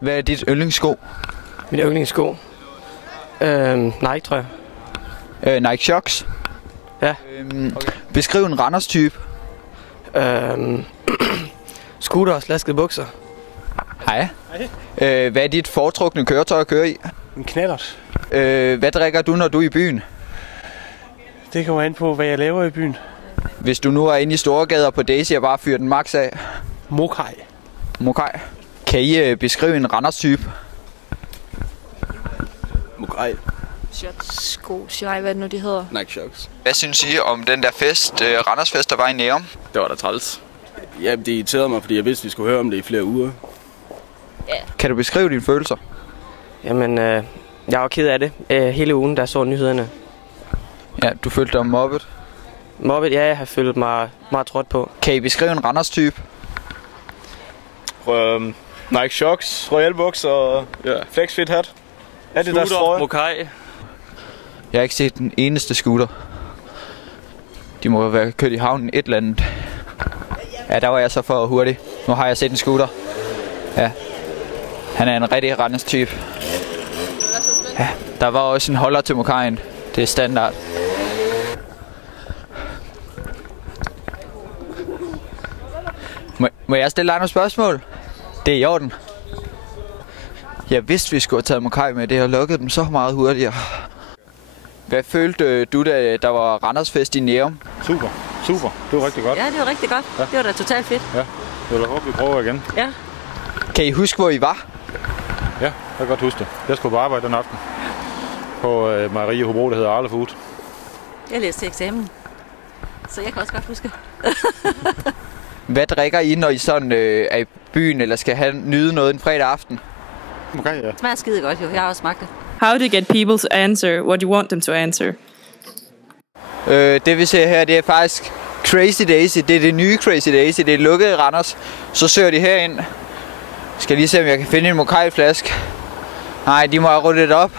Hvad er dit yndlingssko? Mit yndlingssko? Nike, tror jeg. Nike Shox? Ja. Okay. Beskriv en Randers-type. Scooter og slaskede bukser. Hej. Hvad er dit foretrukne køretøj at køre i? En knallert. Hvad drikker du, når du er i byen? Det kommer an på, hvad jeg laver i byen. Hvis du nu er inde i Storegader på Daisy og bare fyrer den max af. Mokai. Mokai. Kan I beskrive en Randers-type? Mokai. Sko, hvad er det nu, de hedder? Nike Shox. Hvad synes I om den der fest, Randers-fest, der var i Nærum? Det var da træls. Ja, det irriterede mig, fordi jeg vidste, vi skulle høre om det i flere uger. Kan du beskrive dine følelser? Jamen, jeg var ked af det hele ugen, da jeg så nyhederne. Ja, du følte dig mobbet. Mobbet, ja, jeg har følt mig meget trådt på. Kan I beskrive en Randers-type? Nike Shox, Royal Bucks og Flexfit hat. Er det Scooter, Mokai. Jeg har ikke set den eneste scooter. De må være kørt i havnen et eller andet. Ja, der var jeg så for hurtigt. Nu har jeg set en scooter. Ja. Han er en rigtig Randers-type. Ja, der var også en holder til Mokaien. Det er standard. Må jeg stille dig nogle spørgsmål? Det er i orden. Jeg vidste, vi skulle have taget Mokai med. Det har lukket dem så meget hurtigere. Hvad følte du, da der var Randersfest i Nærum? Super. Det var rigtig godt. Ja, det var rigtig godt. Ja. Det var da totalt fedt. Ja, jeg vil håbe, vi prøver igen. Ja. Kan I huske, hvor I var? Ja, jeg kan godt huske det. Jeg skulle på arbejde den aften. På Marie Hobro, der hedder Arle Food. Jeg læste til eksamen. Så jeg kan også godt huske. Hvad drikker I, når I sådan er i byen, eller skal nyde noget en fredag aften? Okay, ja. Det smager skide godt jo. Jeg har også smagt det. How to get people to answer what you want them to answer. Det vi ser her, det er faktisk Crazy Daisy. Det er det nye Crazy Daisy. Det er lukket i Randers. Så søger de herind. Skal lige se, om jeg kan finde en Mokai-flaske. Nej, de må have ryddet op.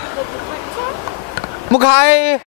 Mokai!